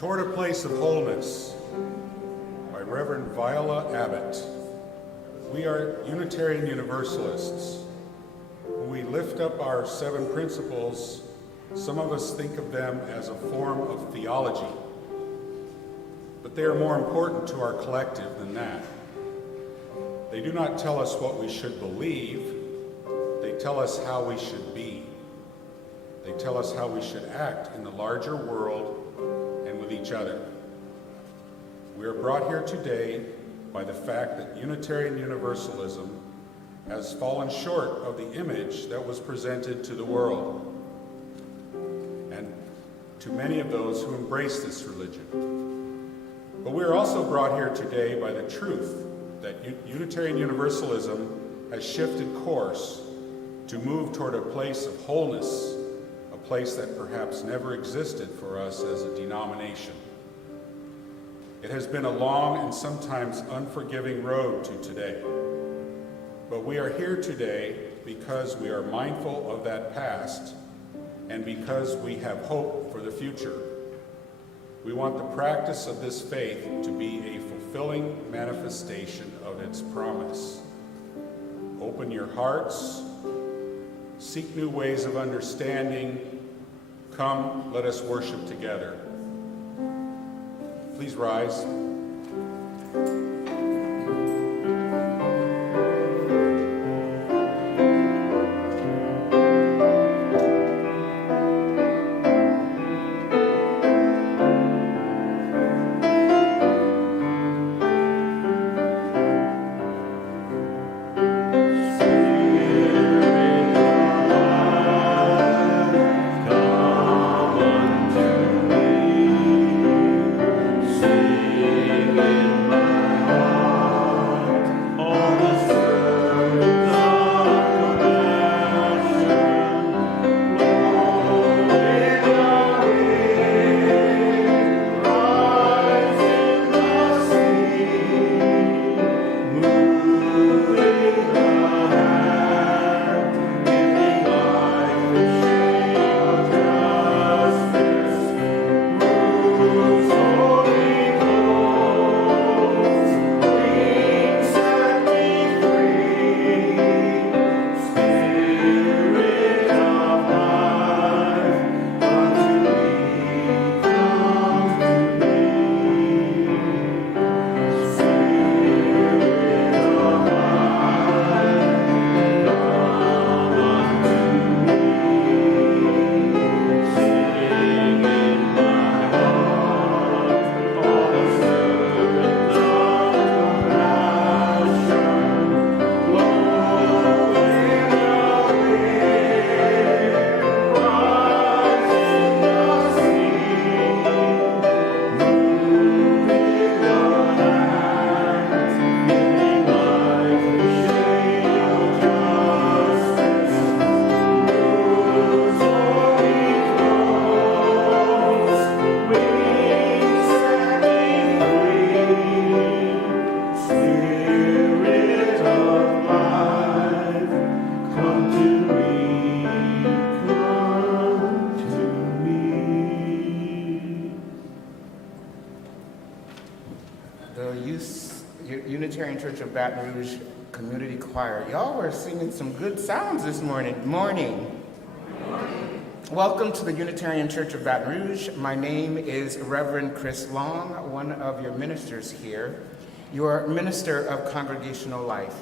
Toward a Place of Wholeness by Reverend Viola Abbott. We are Unitarian Universalists. When we lift up our 7 principles, some of us think of them as a form of theology, but they are more important to our collective than that. They do not tell us what we should believe, they tell us how we should be. They tell us how we should act in the larger world and with each other. We are brought here today by the fact that Unitarian Universalism has fallen short of the image that was presented to the world and to many of those who embrace this religion. But we are also brought here today by the truth that Unitarian Universalism has shifted course to move toward a place of wholeness, a place that perhaps never existed for us as a denomination. It has been a long and sometimes unforgiving road to today. But we are here today because we are mindful of that past and because we have hope for the future. We want the practice of this faith to be a fulfilling manifestation of its promise. Open your hearts, seek new ways of understanding. Come, let us worship together. Please rise. Unitarian Church of Baton Rouge Community Choir. Y'all were singing some good sounds this morning. Morning. Welcome to the Unitarian Church of Baton Rouge. My name is Reverend Chris Long, one of your ministers here, your minister of congregational life.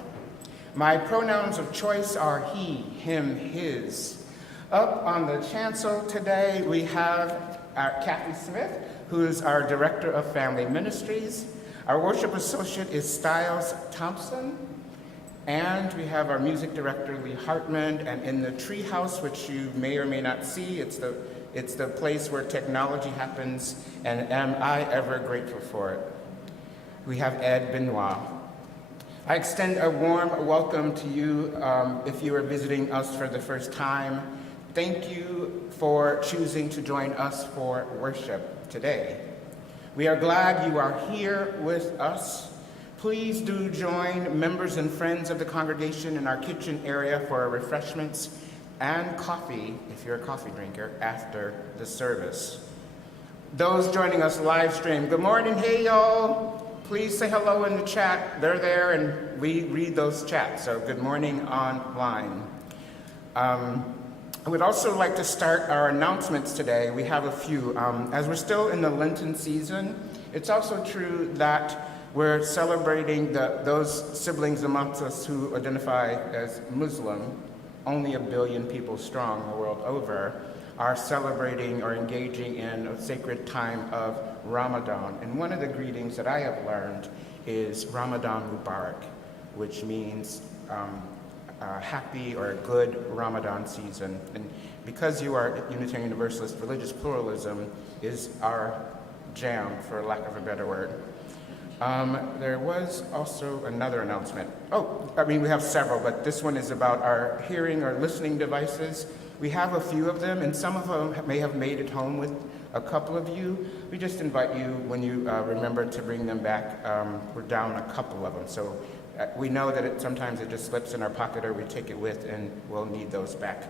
My pronouns of choice are he, him, his. Up on the chancel today, we have Kathy Smith, who is our Director of Family Ministries. Our worship associate is Stiles Thompson, and we have our music director, Lee Hartman, and in the tree house, which you may or may not see, it's the place where technology happens, and am I ever grateful for it. We have Ed Benoit. I extend a warm welcome to you if you are visiting us for the first time. Thank you for choosing to join us for worship today. We are glad you are here with us. Please do join members and friends of the congregation in our kitchen area for refreshments and coffee, if you're a coffee drinker, after the service. Those joining us live stream, good morning, hey y'all. Please say hello in the chat. They're there and we read those chats, so good morning online. I would also like to start our announcements today. We have a few. As we're still in the Lenten season, it's also true that we're celebrating those siblings amongst us who identify as Muslim, only 1 billion people strong the world over, are celebrating or engaging in a sacred time of Ramadan. And one of the greetings that I have learned is Ramadan Mubarak, which means happy or a good Ramadan season. And because you are Unitarian Universalist, religious pluralism is our jam, for lack of a better word. There was also another announcement. We have several, but this one is about our hearing or listening devices. We have a few of them, and some of them may have made it home with a couple of you. We just invite you, when you remember, to bring them back. We're down a couple of them, so we know that sometimes it just slips in our pocket or we take it with, and we'll need those back.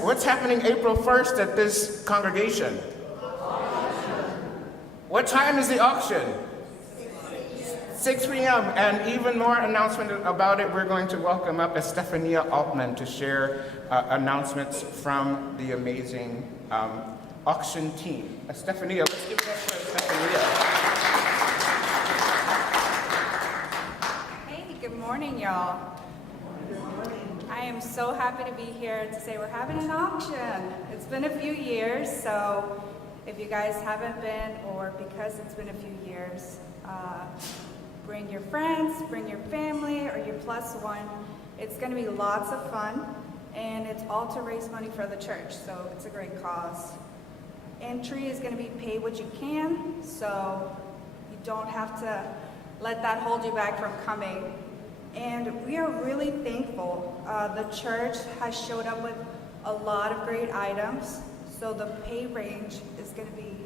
What's happening April 1st at this congregation? What time is the auction? 6 p.m. And even more announcement about it, we're going to welcome up Estefania Altman to share announcements from the amazing auction team. Estefania, let's give it up for Estefania. Hey, good morning, y'all. I am so happy to be here to say we're having an auction. It's been a few years, so if you guys haven't been, or because it's been a few years, bring your friends, bring your family, or your plus one. It's going to be lots of fun, and it's all to raise money for the church, so it's a great cause. Entry is going to be pay what you can, so you don't have to let that hold you back from coming. And we are really thankful. The church has showed up with a lot of great items, so the pay range is going to be,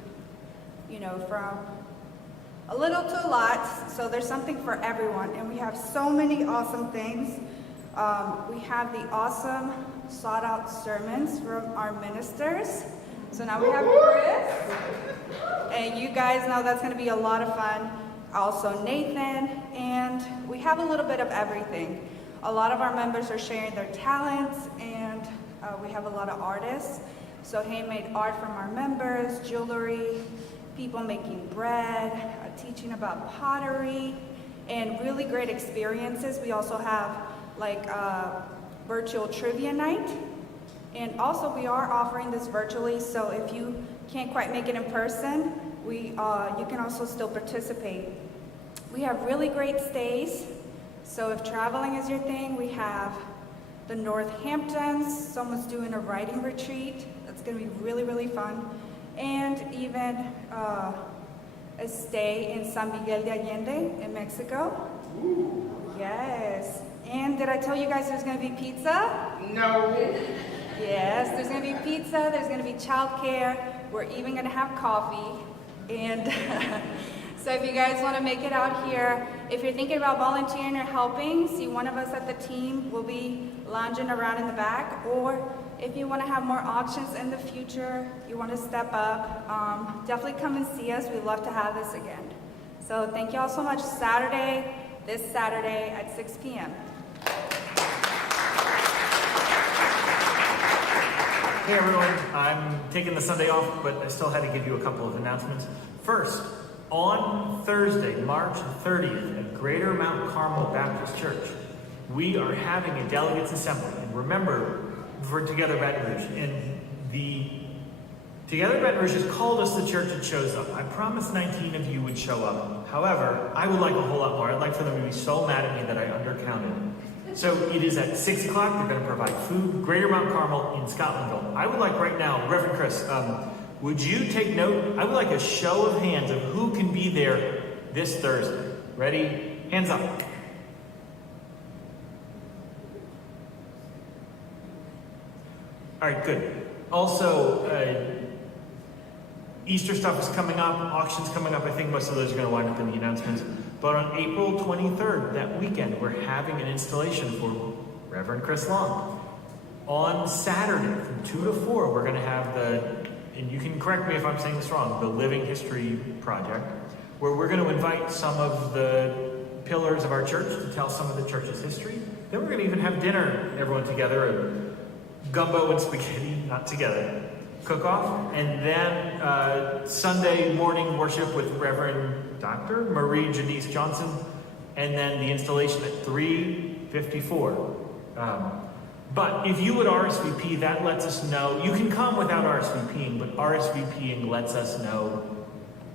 from a little to a lot, so there's something for everyone, and we have so many awesome things. We have the awesome sought-out sermons from our ministers. So now we have Chris, and you guys know that's going to be a lot of fun. Also Nathan, and we have a little bit of everything. A lot of our members are sharing their talents, and we have a lot of artists. So handmade art from our members, jewelry, people making bread, teaching about pottery, and really great experiences. We also have virtual trivia night. And also we are offering this virtually, so if you can't quite make it in person, you can also still participate. We have really great stays, so if traveling is your thing, we have the Northamptons. Someone's doing a writing retreat. That's going to be really, really fun. And even a stay in San Miguel de Allende in Mexico. Ooh. Yes. And did I tell you guys there's going to be pizza? No. Yes, there's going to be pizza, there's going to be childcare, we're even going to have coffee. And so if you guys want to make it out here, if you're thinking about volunteering or helping, see one of us at the team will be lounging around in the back. Or if you want to have more auctions in the future, you want to step up, definitely come and see us. We'd love to have this again. So thank you all so much. This Saturday at 6 p.m. Hey everyone, I'm taking the Sunday off, but I still had to give you a couple of announcements. First, on Thursday, March 30th, at Greater Mount Carmel Baptist Church, we are having a delegates assembly. And remember, for Together Baton Rouge, and the Together Baton Rouge has called us the church that shows up. I promised 19 of you would show up. However, I would like a whole lot more. I'd like for them to be so mad at me that I undercounted. So it is at 6 o'clock. They're going to provide food. Greater Mount Carmel in Scotlandville. I would like right now, Reverend Chris, would you take note? I would like a show of hands of who can be there this Thursday. Ready? Hands up. All right, good. Also, Easter stuff is coming up. Auctions coming up. I think most of those are going to wind up in the announcements. But on April 23rd, that weekend, we're having an installation for Reverend Chris Long. On Saturday, from 2 to 4, we're going to have and you can correct me if I'm saying this wrong, the Living History Project, where we're going to invite some of the pillars of our church to tell some of the church's history. Then we're going to even have dinner, everyone together, gumbo and spaghetti, not together, cook-off, and then Sunday morning worship with Reverend Dr. Marie Janice Johnson, and then the installation at 3:54. But if you would RSVP, that lets us know. You can come without RSVPing, but RSVPing lets us know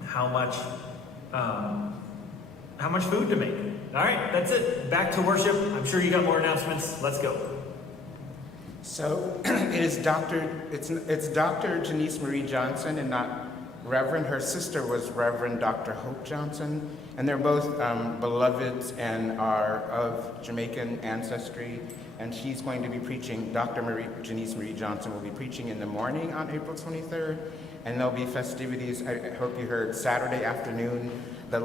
how much food to make. All right, that's it. Back to worship. I'm sure you got more announcements. Let's go. So it's Dr. Janice Marie Johnson and not Reverend. Her sister was Reverend Dr. Hope Johnson, and they're both beloveds and are of Jamaican ancestry. And she's going to be preaching. Janice Marie Johnson will be preaching in the morning on April 23rd, and there'll be festivities. I hope you heard Saturday afternoon, the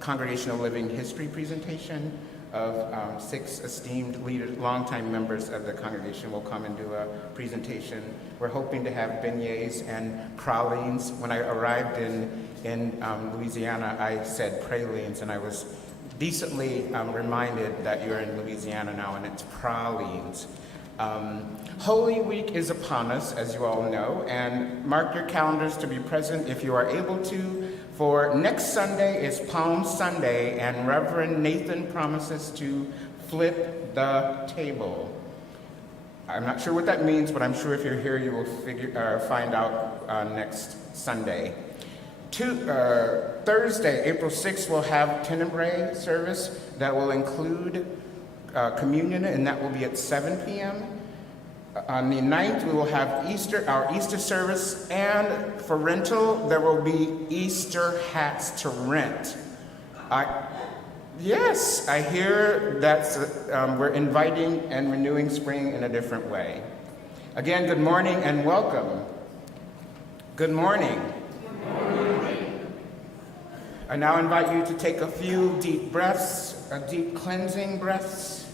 Congregational Living History presentation of 6 esteemed leaders, longtime members of the congregation will come and do a presentation. We're hoping to have beignets and pralines. When I arrived in Louisiana, I said pralines, and I was decently reminded that you're in Louisiana now, and it's pralines. Holy Week is upon us, as you all know, and mark your calendars to be present if you are able to. For next Sunday is Palm Sunday, and Reverend Nathan promises to flip the table. I'm not sure what that means, but I'm sure if you're here, you will find out next Sunday. Thursday, April 6th, we'll have Tenebrae service that will include communion, and that will be at 7 p.m. On the 9th, we will have our Easter service, and for rental, there will be Easter hats to rent. Yes, I hear that we're inviting and renewing spring in a different way. Again, good morning and welcome. Good morning. I now invite you to take a few deep breaths, deep cleansing breaths,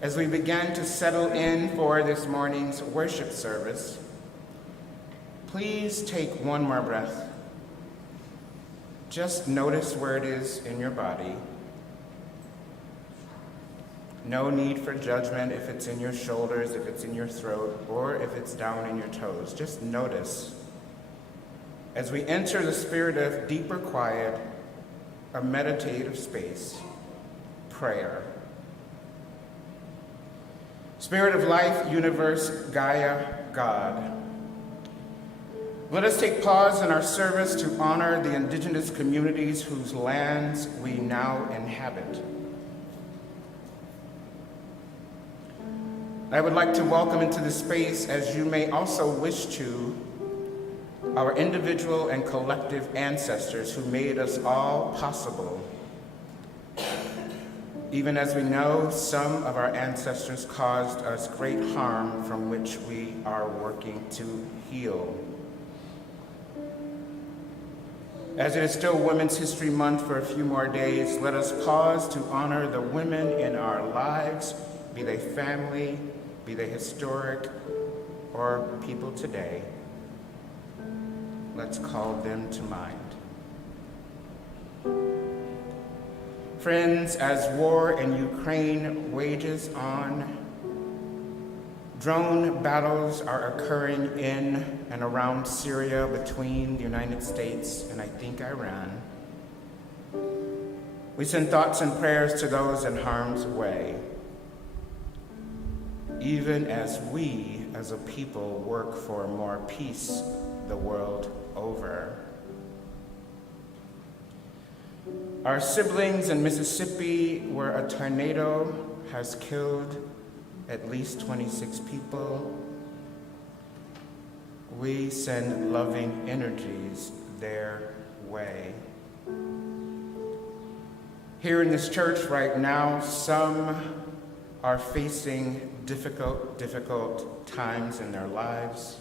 as we begin to settle in for this morning's worship service. Please take one more breath. Just notice where it is in your body. No need for judgment if it's in your shoulders, if it's in your throat, or if it's down in your toes. Just notice. As we enter the spirit of deeper quiet, a meditative space, prayer. Spirit of life, universe, Gaia, God. Let us take pause in our service to honor the indigenous communities whose lands we now inhabit. I would like to welcome into the space, as you may also wish to, our individual and collective ancestors who made us all possible. Even as we know, some of our ancestors caused us great harm from which we are working to heal. As it is still Women's History Month for a few more days, let us pause to honor the women in our lives, be they family, be they historic, or people today. Let's call them to mind. Friends, as war in Ukraine wages on, drone battles are occurring in and around Syria between the United States and I think Iran. We send thoughts and prayers to those in harm's way, even as we as a people work for more peace the world over. Our siblings in Mississippi, where a tornado has killed at least 26 people, we send loving energies their way. Here in this church right now, some are facing difficult times in their lives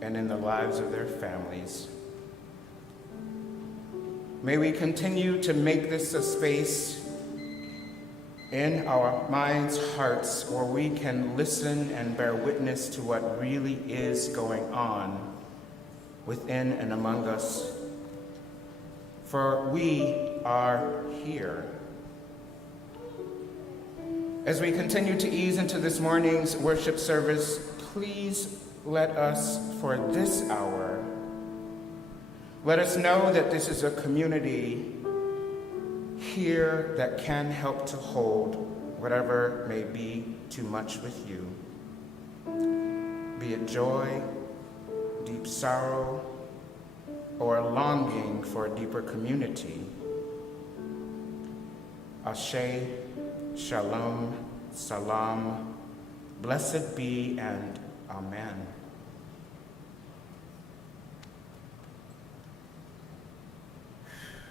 and in the lives of their families. May we continue to make this a space in our minds, hearts, where we can listen and bear witness to what really is going on within and among us. For we are here. As we continue to ease into this morning's worship service, please let us, for this hour, let us know that this is a community here that can help to hold whatever may be too much with you. Be it joy, deep sorrow, or a longing for a deeper community. Ashe, Shalom, Salam, blessed be, and Amen.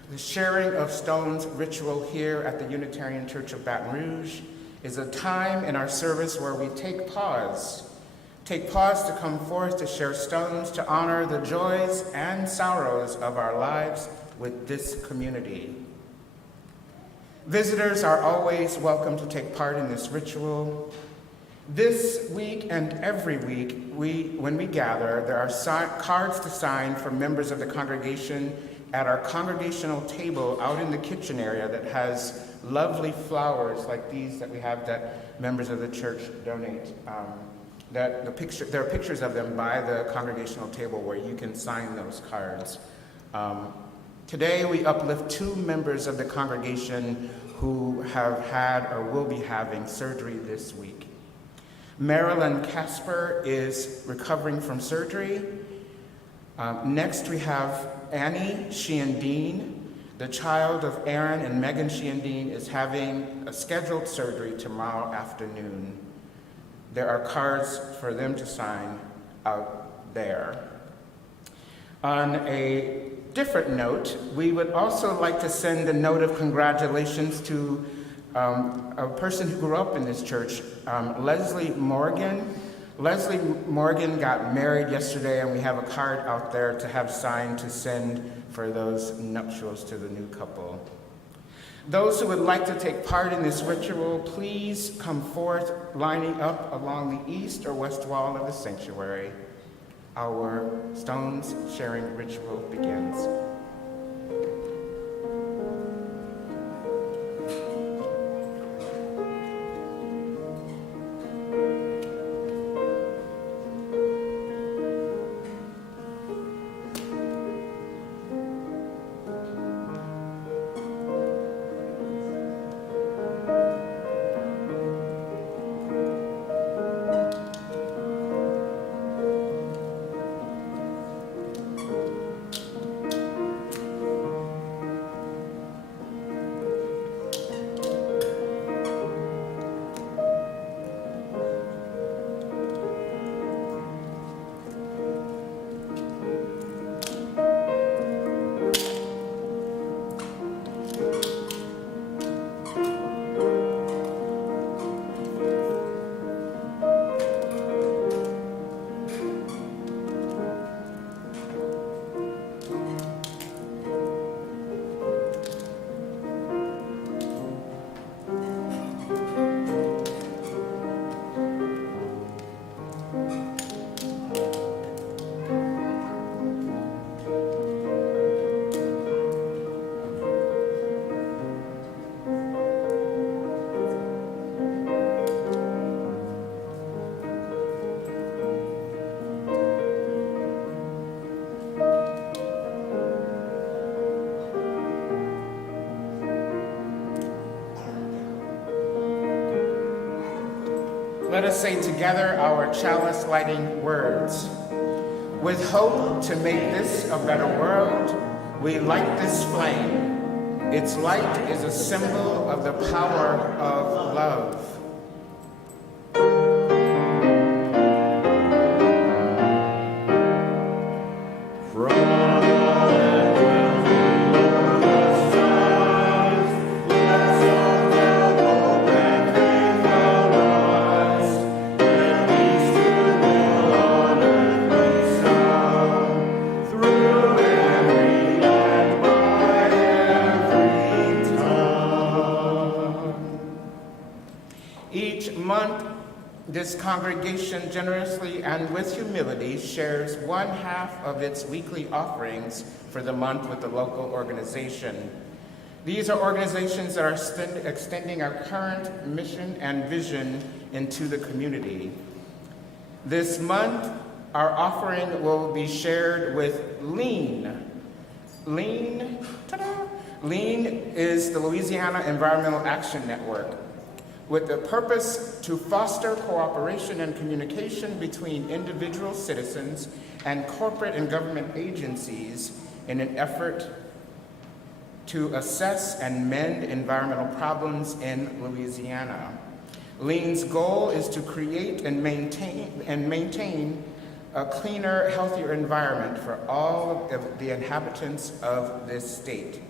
The sharing of stones ritual here at the Unitarian Church of Baton Rouge is a time in our service where we take pause to come forth to share stones to honor the joys and sorrows of our lives with this community. Visitors are always welcome to take part in this ritual. This week and every week, when we gather, there are cards to sign for members of the congregation at our congregational table out in the kitchen area that has lovely flowers like these that we have that members of the church donate. There are pictures of them by the congregational table where you can sign those cards. Today we uplift 2 members of the congregation who have had or will be having surgery this week. Marilyn Casper is recovering from surgery. Next we have Annie Sheehan-Dean, the child of Aaron and Megan Sheehan-Dean, is having a scheduled surgery tomorrow afternoon. There are cards for them to sign out there. On a different note, we would also like to send a note of congratulations to a person who grew up in this church, Leslie Morgan. Leslie Morgan got married yesterday, and we have a card out there to have signed to send for those nuptials to the new couple. Those who would like to take part in this ritual, please come forth, lining up along the east or west wall of the sanctuary. Our stones sharing ritual begins. Let us say together our chalice lighting words. With hope to make this a better world, we light this flame. Its light is a symbol of the power of love. month, this congregation generously and with humility shares 1/2 of its weekly offerings for the month with the local organization. These are organizations that are extending our current mission and vision into the community. This month, our offering will be shared with LEAN. LEAN is the Louisiana Environmental Action Network, with the purpose to foster cooperation and communication between individual citizens and corporate and government agencies in an effort to assess and mend environmental problems in Louisiana. LEAN's goal is to create and maintain a cleaner, healthier environment for all of the inhabitants of this state.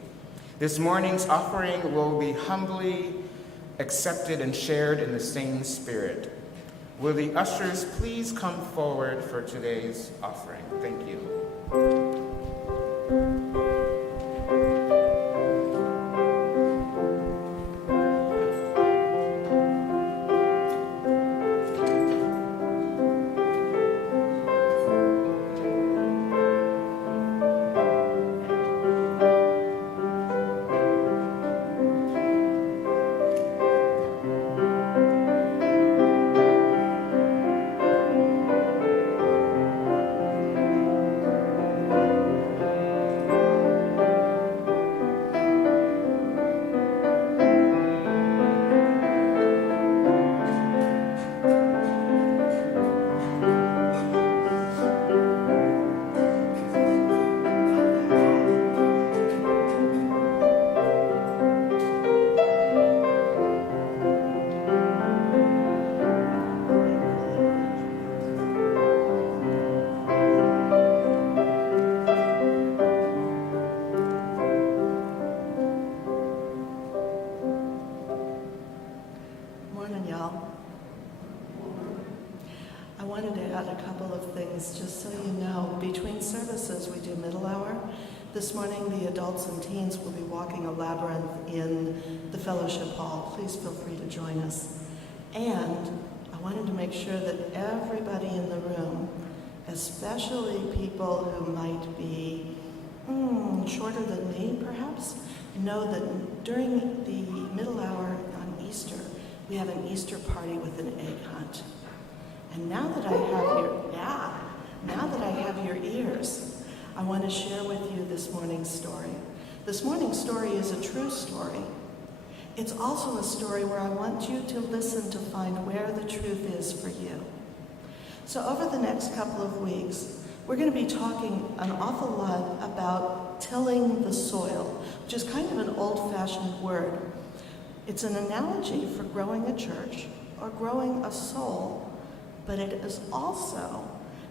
This morning's offering will be humbly accepted and shared in the same spirit. Will the ushers please come forward for today's offering? Thank you. Just so you know, between services we do middle hour. This morning the adults and teens will be walking a labyrinth in the fellowship hall. Please feel free to join us. And I wanted to make sure that everybody in the room, especially people who might be shorter than me perhaps, know that during the middle hour on Easter, we have an Easter party with an egg hunt. And now that I have your ears, I want to share with you this morning's story. This morning's story is a true story. It's also a story where I want you to listen to find where the truth is for you. So over the next couple of weeks, we're going to be talking an awful lot about tilling the soil, which is kind of an old-fashioned word. It's an analogy for growing a church or growing a soul, but it is also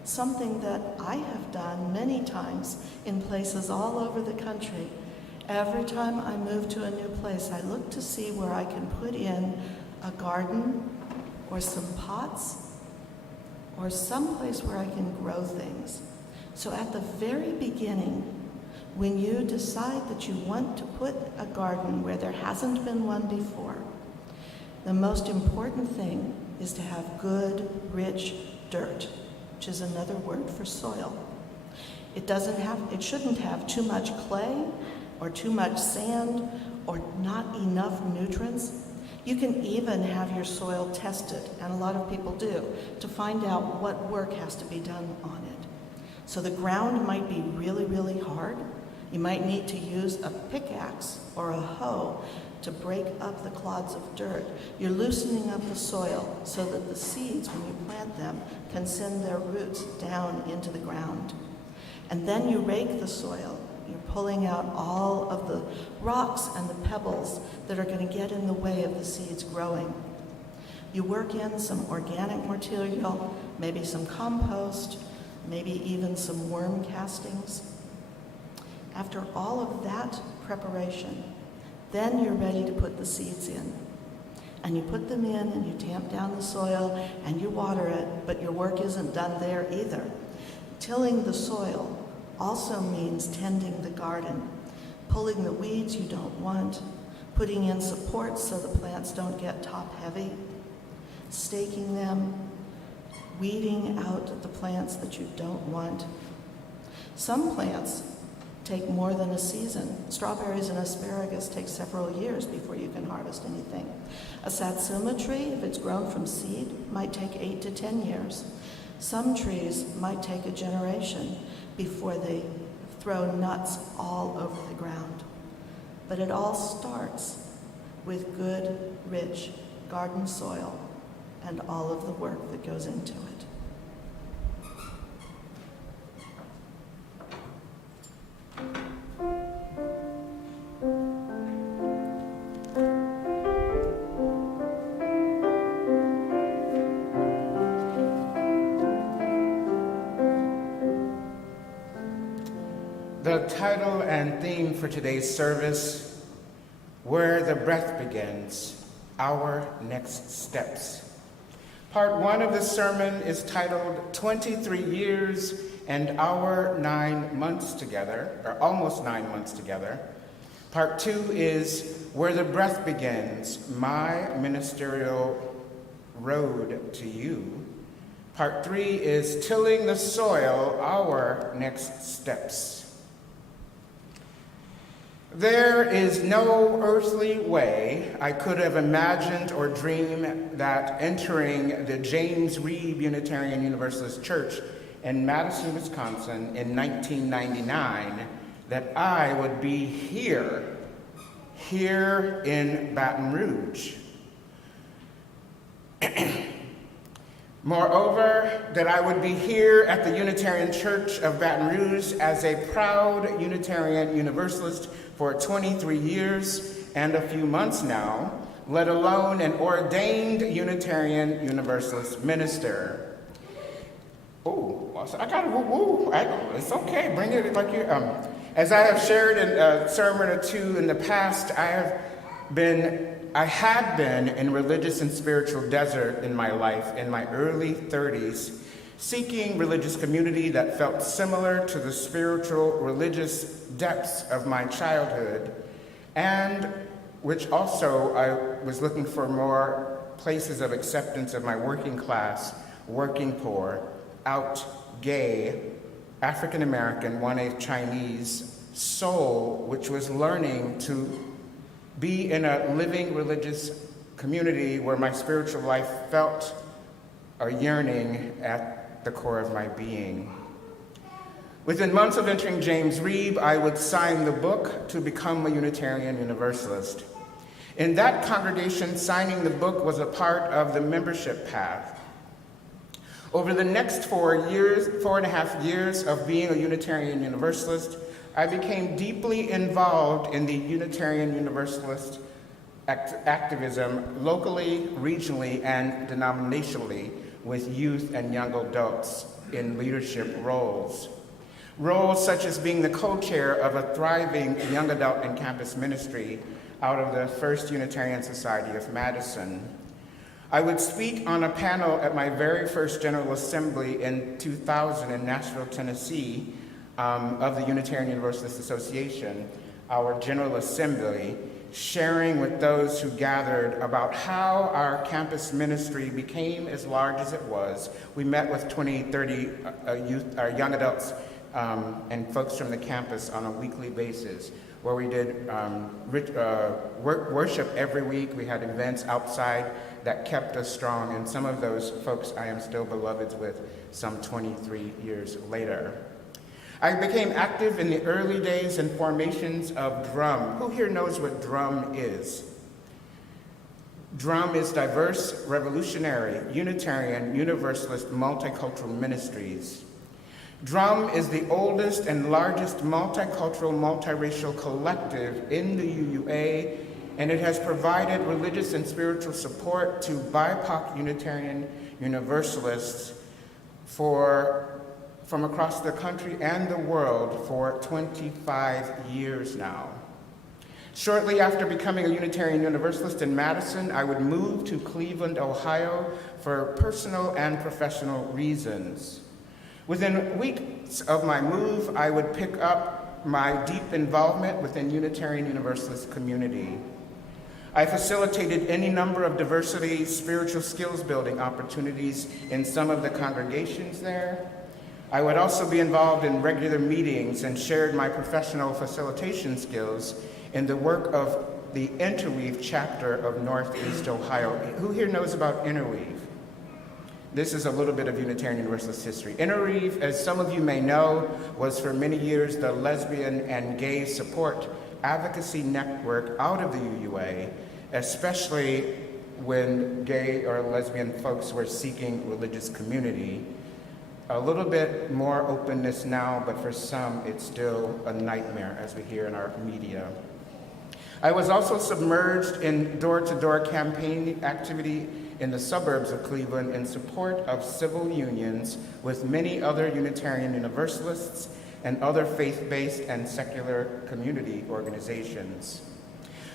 something that I have done many times in places all over the country. Every time I move to a new place, I look to see where I can put in a garden or some pots or some place where I can grow things. So at the very beginning, when you decide that you want to put a garden where there hasn't been one before, the most important thing is to have good, rich dirt, which is another word for soil. It shouldn't have too much clay or too much sand or not enough nutrients. You can even have your soil tested, and a lot of people do, to find out what work has to be done on it. So the ground might be really, really hard. You might need to use a pickaxe or a hoe to break up the clods of dirt. You're loosening up the soil so that the seeds, when you plant them, can send their roots down into the ground. And then you rake the soil. You're pulling out all of the rocks and the pebbles that are going to get in the way of the seeds growing. You work in some organic material, maybe some compost, maybe even some worm castings. After all of that preparation, then you're ready to put the seeds in. And you put them in and you tamp down the soil and you water it, but your work isn't done there either. Tilling the soil also means tending the garden, pulling the weeds you don't want, putting in supports so the plants don't get top heavy. staking them, weeding out the plants that you don't want. Some plants take more than a season. Strawberries and asparagus take several years before you can harvest anything. A satsuma tree, if it's grown from seed, might take 8 to 10 years. Some trees might take a generation before they throw nuts all over the ground. But it all starts with good, rich garden soil and all of the work that goes into it. The title and theme for today's service, Where the Breath Begins, Our Next Steps. Part 1 of this sermon is titled 23 Years and Our 9 Months Together, or almost 9 months together. Part 2 is Where the Breath Begins, My Ministerial Road to You. Part 3 is Tilling the Soil, Our Next Steps. There is no earthly way I could have imagined or dreamed that entering the James Reeb Unitarian Universalist Church in Madison, Wisconsin in 1999, that I would be here in Baton Rouge. Moreover, that I would be here at the Unitarian Church of Baton Rouge as a proud Unitarian Universalist for 23 years and a few months now, let alone an ordained Unitarian Universalist minister. Oh, I got to woo-woo. It's okay, bring it like you. As I have shared in a sermon or two in the past, I had been in religious and spiritual desert in my life in my early 30s, seeking religious community that felt similar to the spiritual, religious depths of my childhood, and which also I was looking for more places of acceptance of my working class, working poor, out, gay, African American, 1/8 Chinese soul, which was learning to be in a living religious community where my spiritual life felt a yearning at the core of my being. Within months of entering James Reeb, I would sign the book to become a Unitarian Universalist. In that congregation, signing the book was a part of the membership path. Over the next 4.5 years of being a Unitarian Universalist, I became deeply involved in the Unitarian Universalist activism locally, regionally, and denominationally with youth and young adults in leadership roles. Roles such as being the co-chair of a thriving young adult and campus ministry out of the First Unitarian Society of Madison. I would speak on a panel at my very first General Assembly in 2000 in Nashville, Tennessee, of the Unitarian Universalist Association, our General Assembly, sharing with those who gathered about how our campus ministry became as large as it was. We met with 20, 30 young adults and folks from the campus on a weekly basis, where we did worship every week. We had events outside that kept us strong, and some of those folks I am still beloveds with some 23 years later. I became active in the early days and formations of DRUM. Who here knows what DRUM is? DRUM is Diverse, Revolutionary, Unitarian, Universalist, Multicultural Ministries. DRUM is the oldest and largest multicultural, multiracial collective in the UUA, and it has provided religious and spiritual support to BIPOC Unitarian Universalists from across the country and the world for 25 years now. Shortly after becoming a Unitarian Universalist in Madison, I would move to Cleveland, Ohio for personal and professional reasons. Within weeks of my move, I would pick up my deep involvement within Unitarian Universalist community. I facilitated any number of diversity, spiritual skills building opportunities in some of the congregations there. I would also be involved in regular meetings and shared my professional facilitation skills in the work of the Interweave chapter of Northeast Ohio. Who here knows about Interweave? This is a little bit of Unitarian Universalist history. Interweave, as some of you may know, was for many years the lesbian and gay support advocacy network out of the UUA, especially when gay or lesbian folks were seeking religious community. A little bit more openness now, but for some, it's still a nightmare, as we hear in our media. I was also submerged in door-to-door campaign activity in the suburbs of Cleveland in support of civil unions with many other Unitarian Universalists and other faith-based and secular community organizations.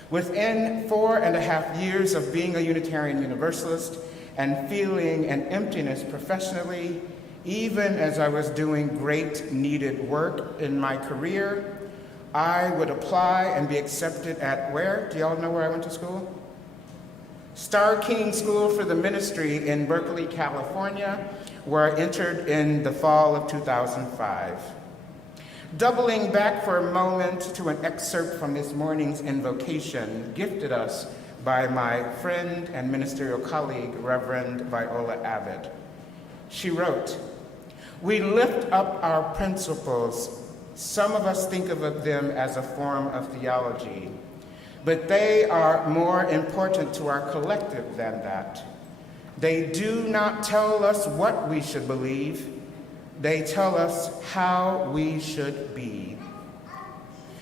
Within 4.5 years of being a Unitarian Universalist and feeling an emptiness professionally, even as I was doing great needed work in my career, I would apply and be accepted at where? Do y'all know where I went to school? Star King School for the Ministry in Berkeley, California, where I entered in the fall of 2005. Doubling back for a moment to an excerpt from this morning's invocation gifted us by my friend and ministerial colleague, Reverend Viola Abbott. She wrote, "We lift up our principles. Some of us think of them as a form of theology, but they are more important to our collective than that. They do not tell us what we should believe. They tell us how we should be."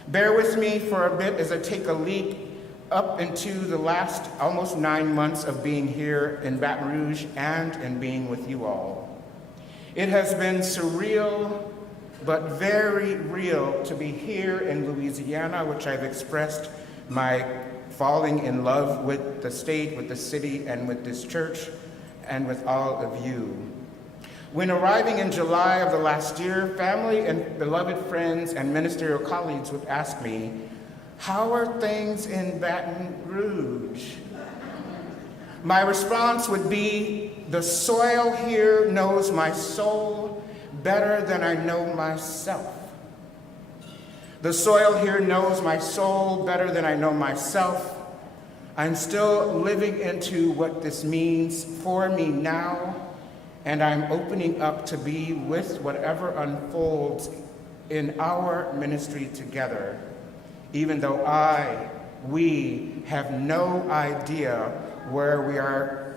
Bear with me for a bit as I take a leap up into the last almost 9 months of being here in Baton Rouge and in being with you all. It has been surreal, but very real to be here in Louisiana, which I've expressed my falling in love with the state, with the city, and with this church, and with all of you. When arriving in July of the last year, family and beloved friends and ministerial colleagues would ask me, "How are things in Baton Rouge?" My response would be, "The soil here knows my soul better than I know myself. The soil here knows my soul better than I know myself. I'm still living into what this means for me now, and I'm opening up to be with whatever unfolds in our ministry together, even though we have no idea where we are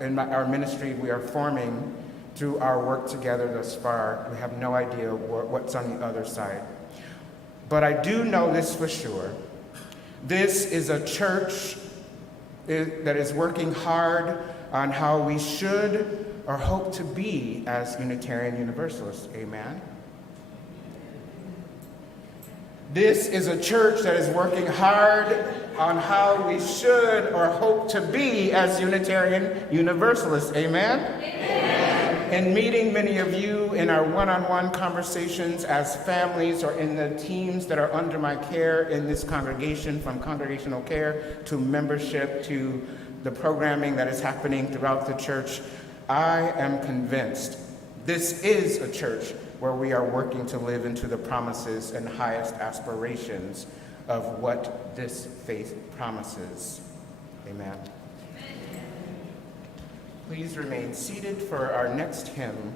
in our ministry we are forming through our work together thus far. We have no idea what's on the other side. But I do know this for sure. This is a church that is working hard on how we should or hope to be as Unitarian Universalists. Amen? This is a church that is working hard on how we should or hope to be as Unitarian Universalists. Amen? Amen. In meeting many of you in our one-on-one conversations as families or in the teams that are under my care in this congregation, from congregational care to membership to the programming that is happening throughout the church, I am convinced this is a church where we are working to live into the promises and highest aspirations of what this faith promises. Amen. Please remain seated for our next hymn.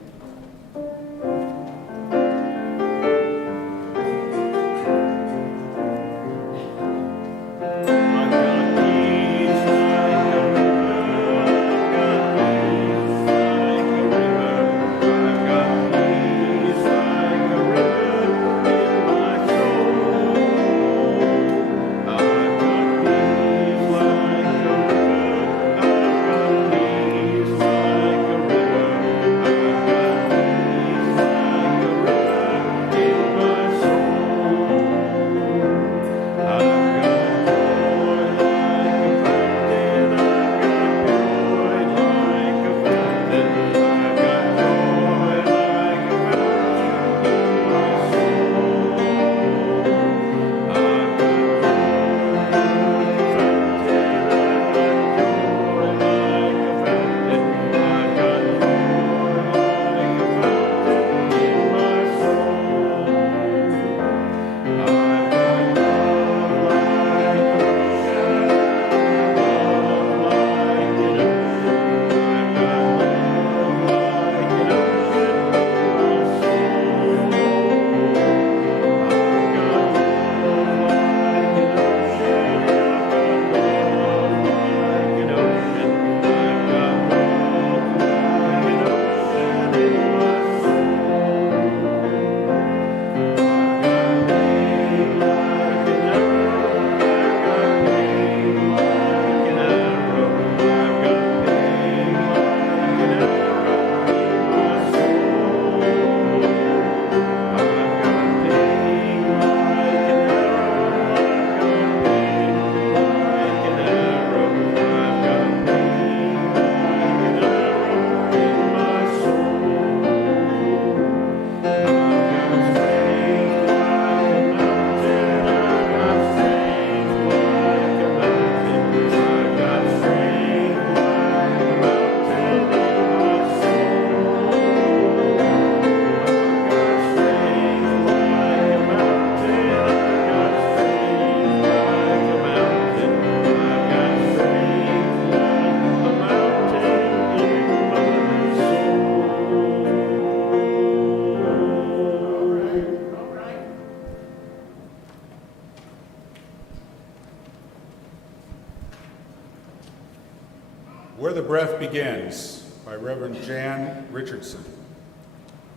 Where the Breath Begins by Reverend Jan Richardson.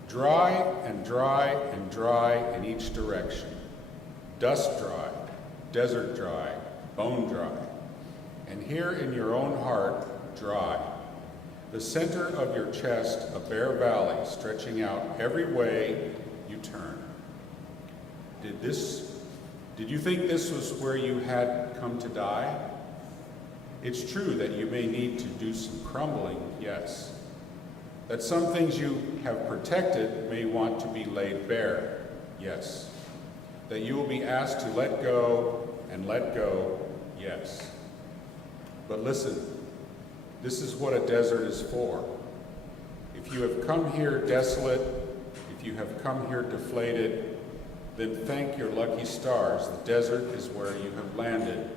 Dry and dry and dry in each direction. Dust dry, desert dry, bone dry. And here in your own heart, dry. The center of your chest, a bare valley stretching out every way you turn. Did you think this was where you had come to die? It's true that you may need to do some crumbling, yes. That some things you have protected may want to be laid bare, yes. That you will be asked to let go and let go, yes. But listen, this is what a desert is for. If you have come here desolate, if you have come here deflated, then thank your lucky stars, the desert is where you have landed.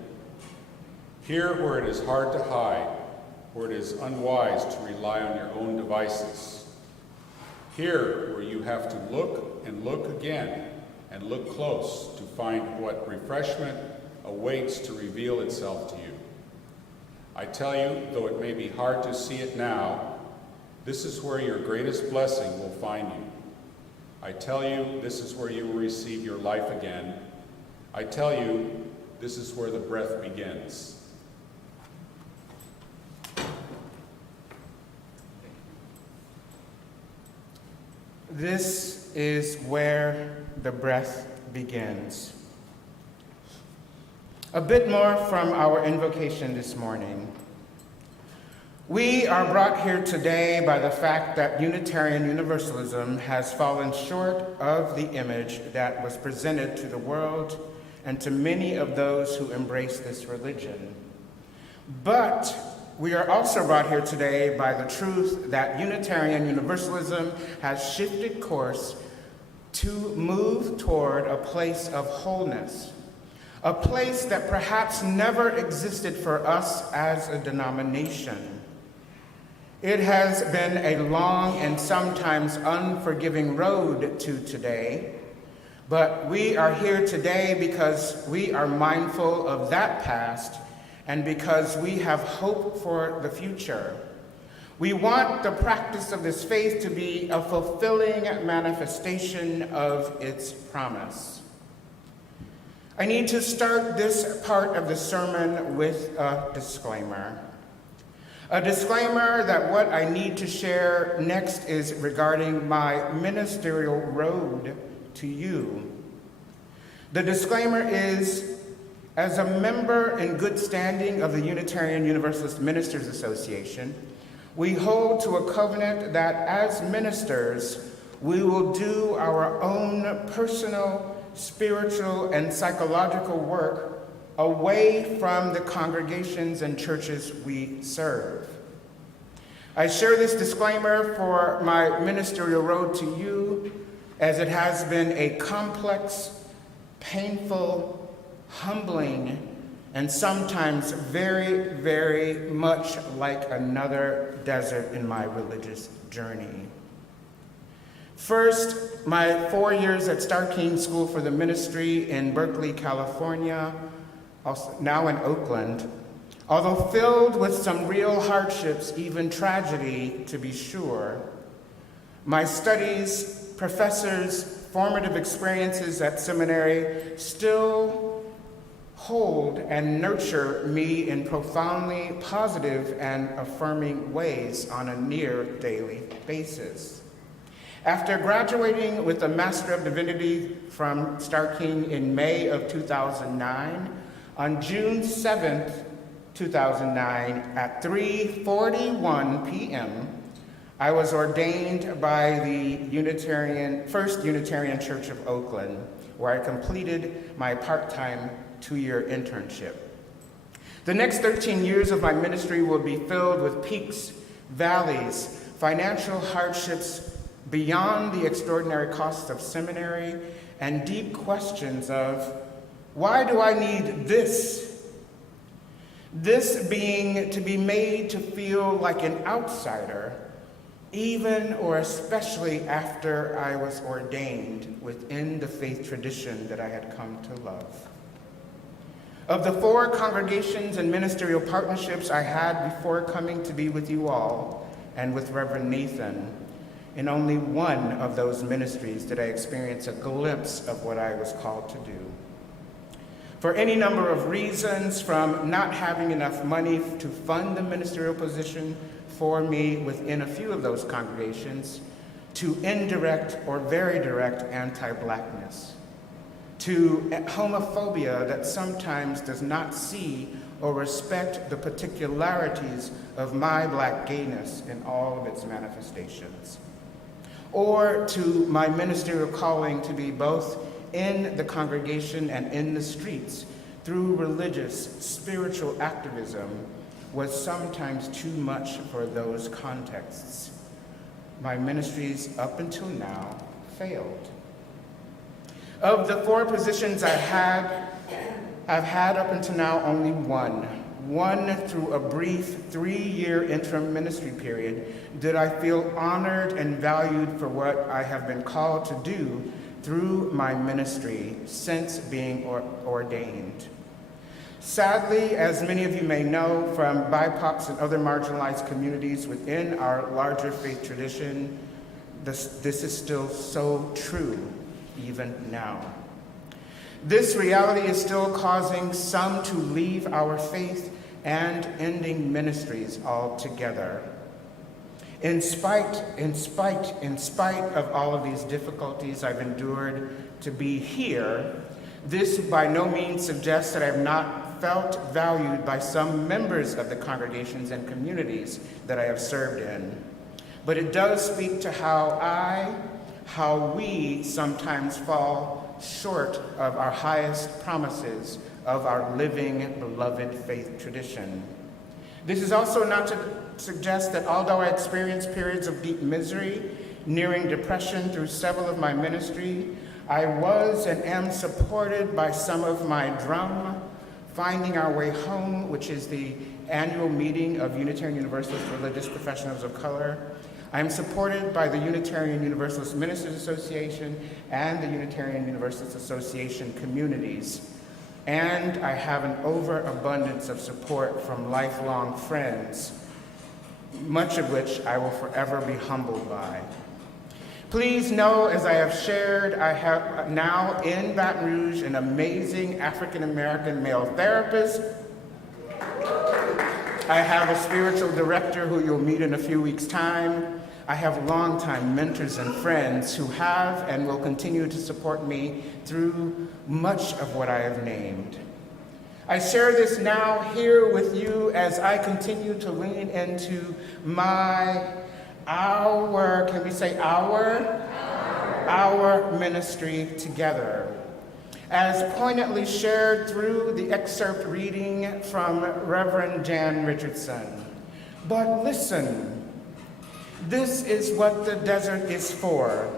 Here where it is hard to hide, where it is unwise to rely on your own devices. Here where you have to look and look again and look close to find what refreshment awaits to reveal itself to you. I tell you, though it may be hard to see it now, this is where your greatest blessing will find you. I tell you, this is where you will receive your life again. I tell you, this is where the breath begins. This is where the breath begins. A bit more from our invocation this morning. We are brought here today by the fact that Unitarian Universalism has fallen short of the image that was presented to the world and to many of those who embrace this religion. But we are also brought here today by the truth that Unitarian Universalism has shifted course to move toward a place of wholeness, a place that perhaps never existed for us as a denomination. It has been a long and sometimes unforgiving road to today, but we are here today because we are mindful of that past and because we have hope for the future. We want the practice of this faith to be a fulfilling manifestation of its promise. I need to start this part of the sermon with a disclaimer. A disclaimer that what I need to share next is regarding my ministerial road to you. The disclaimer is, as a member in good standing of the Unitarian Universalist Ministers Association, we hold to a covenant that as ministers, we will do our own personal, spiritual, and psychological work away from the congregations and churches we serve. I share this disclaimer for my ministerial road to you, as it has been a complex, painful, humbling, and sometimes very, very much like another desert in my religious journey. First, my 4 years at Star King School for the Ministry in Berkeley, California, also now in Oakland, although filled with some real hardships, even tragedy to be sure, my studies, professors, formative experiences at seminary still hold and nurture me in profoundly positive and affirming ways on a near daily basis. After graduating with a Master of Divinity from Star King in May of 2009, on June 7th, 2009, at 3:41 p.m., I was ordained by the First Unitarian Church of Oakland, where I completed my part-time 2-year internship. The next 13 years of my ministry will be filled with peaks, valleys, financial hardships beyond the extraordinary costs of seminary, and deep questions of, why do I need this? This being to be made to feel like an outsider, even or especially after I was ordained within the faith tradition that I had come to love. Of the 4 congregations and ministerial partnerships I had before coming to be with you all and with Reverend Nathan, in only one of those ministries did I experience a glimpse of what I was called to do. For any number of reasons, from not having enough money to fund the ministerial position for me within a few of those congregations, to indirect or very direct anti-Blackness, to homophobia that sometimes does not see or respect the particularities of my Black gayness in all of its manifestations, or to my ministerial calling to be both in the congregation and in the streets through religious, spiritual activism was sometimes too much for those contexts. My ministries up until now failed. Of the 4 positions I've had up until now only one through a brief 3-year interim ministry period did I feel honored and valued for what I have been called to do through my ministry since being ordained. Sadly, as many of you may know from BIPOCs and other marginalized communities within our larger faith tradition, this is still so true even now. This reality is still causing some to leave our faith and ending ministries altogether. In spite of all of these difficulties I've endured to be here, this by no means suggests that I have not felt valued by some members of the congregations and communities that I have served in. But it does speak to how we sometimes fall short of our highest promises of our living, beloved faith tradition. This is also not to suggest that although I experienced periods of deep misery, nearing depression through several of my ministry, I was and am supported by some of my drum, Finding Our Way Home, which is the annual meeting of Unitarian Universalist Religious Professionals of Color. I am supported by the Unitarian Universalist Ministers Association and the Unitarian Universalist Association communities. And I have an overabundance of support from lifelong friends, much of which I will forever be humbled by. Please know, as I have shared, I have now in Baton Rouge an amazing African-American male therapist. I have a spiritual director who you'll meet in a few weeks' time. I have longtime mentors and friends who have and will continue to support me through much of what I have named. I share this now here with you as I continue to lean into can we say our ministry together. As poignantly shared through the excerpt reading from Reverend Jan Richardson. But listen, this is what the desert is for.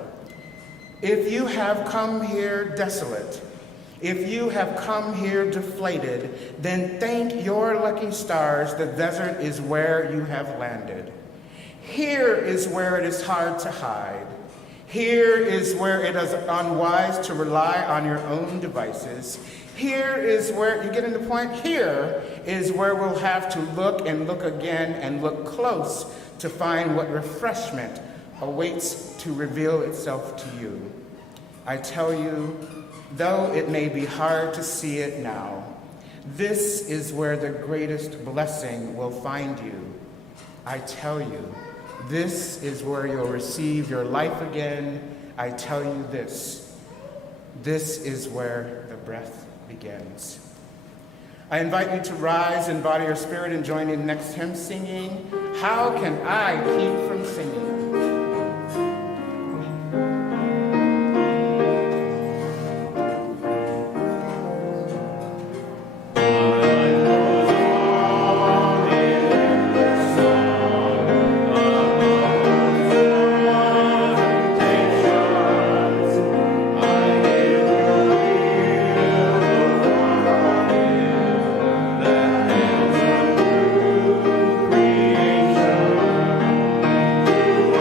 If you have come here desolate, if you have come here deflated, then thank your lucky stars the desert is where you have landed. Here is where it is hard to hide. Here is where it is unwise to rely on your own devices. Here is where, you getting the point? Here is where we'll have to look and look again and look close to find what refreshment awaits to reveal itself to you. I tell you, though it may be hard to see it now, this is where the greatest blessing will find you. I tell you, this is where you'll receive your life again. I tell you this is where the breath begins. I invite you to rise in body or spirit and join in next hymn singing, How Can I Keep From Singing? Creation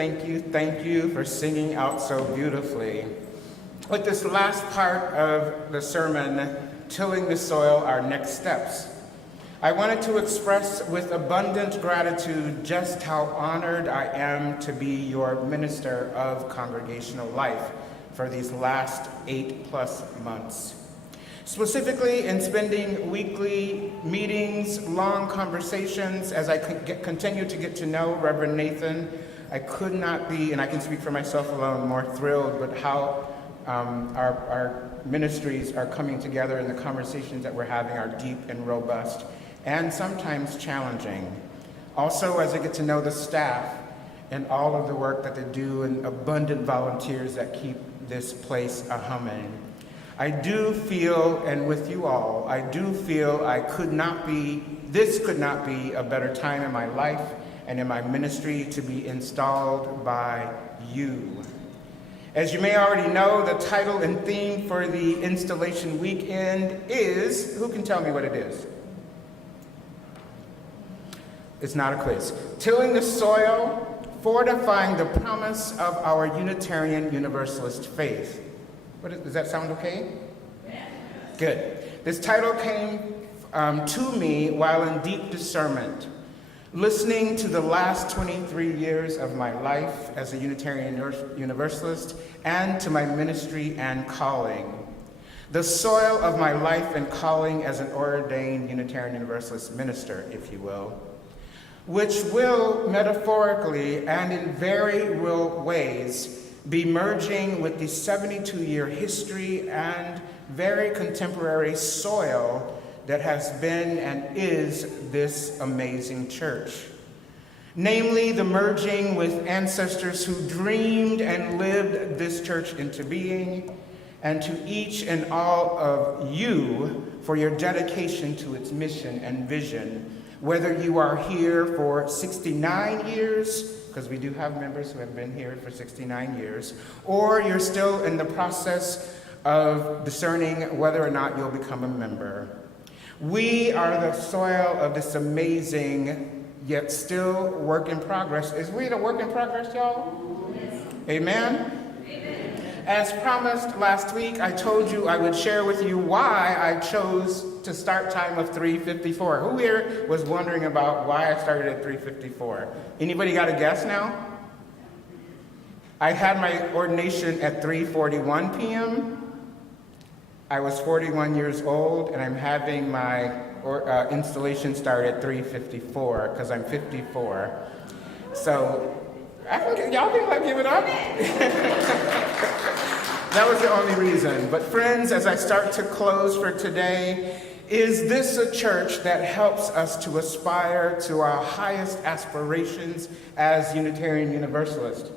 thank you for singing out so beautifully. With this last part of the sermon, tilling the soil, our next steps, I wanted to express with abundant gratitude just how honored I am to be your minister of congregational life for these last 8+ months. Specifically in spending weekly meetings, long conversations, as I continue to get to know Reverend Nathan, I could not be, and I can speak for myself alone, more thrilled with how our ministries are coming together and the conversations that we're having are deep and robust and sometimes challenging. Also, as I get to know the staff and all of the work that they do and abundant volunteers that keep this place a-humming, I do feel, and with you all, I do feel this could not be a better time in my life and in my ministry to be installed by you. As you may already know, the title and theme for the installation weekend is, who can tell me what it is? It's not a quiz. Tilling the soil, fortifying the promise of our Unitarian Universalist faith. Does that sound okay? Yes. Good. This title came to me while in deep discernment, listening to the last 23 years of my life as a Unitarian Universalist and to my ministry and calling. The soil of my life and calling as an ordained Unitarian Universalist minister, if you will, which will metaphorically and in very real ways be merging with the 72-year history and very contemporary soil that has been and is this amazing church. Namely, the merging with ancestors who dreamed and lived this church into being, and to each and all of you for your dedication to its mission and vision, whether you are here for 69 years, because we do have members who have been here for 69 years, or you're still in the process of discerning whether or not you'll become a member. We are the soil of this amazing, yet still work in progress. Is we a work in progress, y'all? Yes. Amen? Amen. As promised last week, I told you I would share with you why I chose to start time of 3:54. Who here was wondering about why I started at 3:54? Anybody got a guess now? I had my ordination at 3:41 p.m. I was 41 years old, and I'm having my installation start at 3:54 because I'm 54. So y'all can give it up. That was the only reason. But friends, as I start to close for today, is this a church that helps us to aspire to our highest aspirations as Unitarian Universalists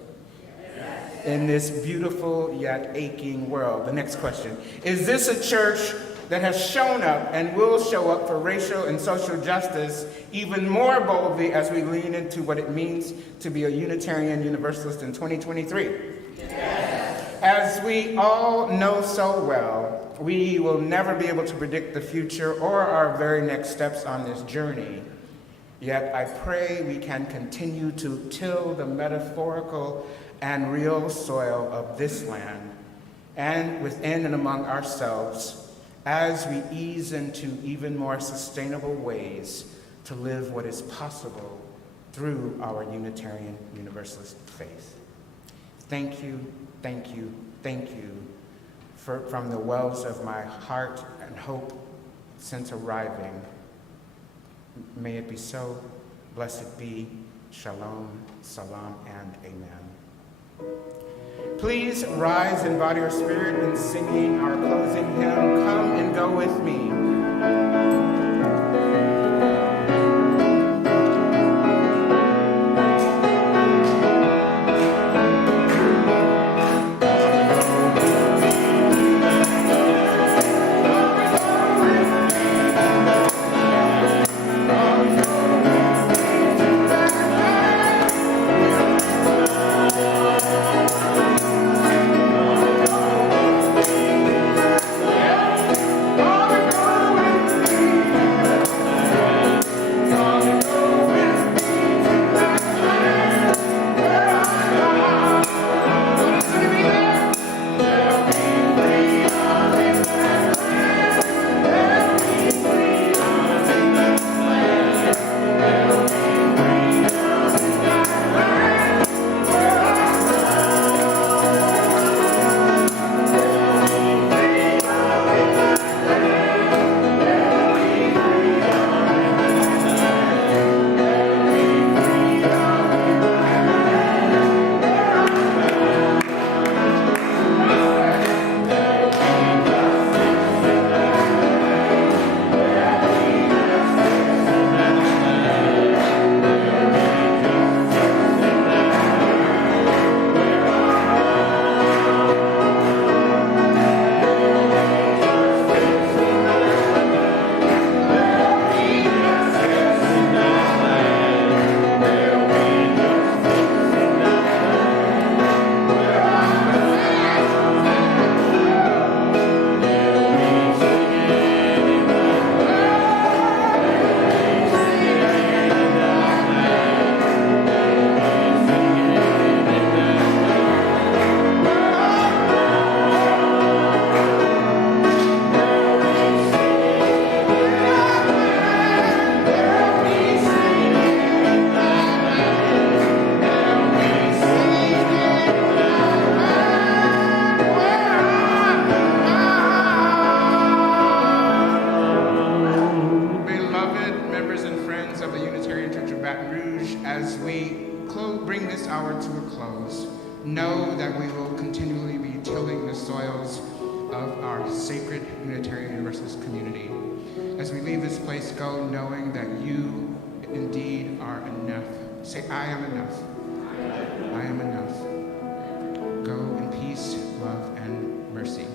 in this beautiful yet aching world? The next question, is this a church that has shown up and will show up for racial and social justice even more boldly as we lean into what it means to be a Unitarian Universalist in 2023? Yes. As we all know so well, we will never be able to predict the future or our very next steps on this journey. Yet I pray we can continue to till the metaphorical and real soil of this land and within and among ourselves as we ease into even more sustainable ways to live what is possible through our Unitarian Universalist faith. Thank you, thank you, thank you from the wells of my heart and hope since arriving. May it be so. Blessed be. Shalom, salam, and amen. Please rise in body or spirit in singing our closing hymn, Come and Go With Me. this hour to a close, know that we will continually be tilling the soils of our sacred Unitarian Universalist community. As we leave this place, go knowing that you indeed are enough. Say, I am enough. I am enough. Go in peace, love, and mercy.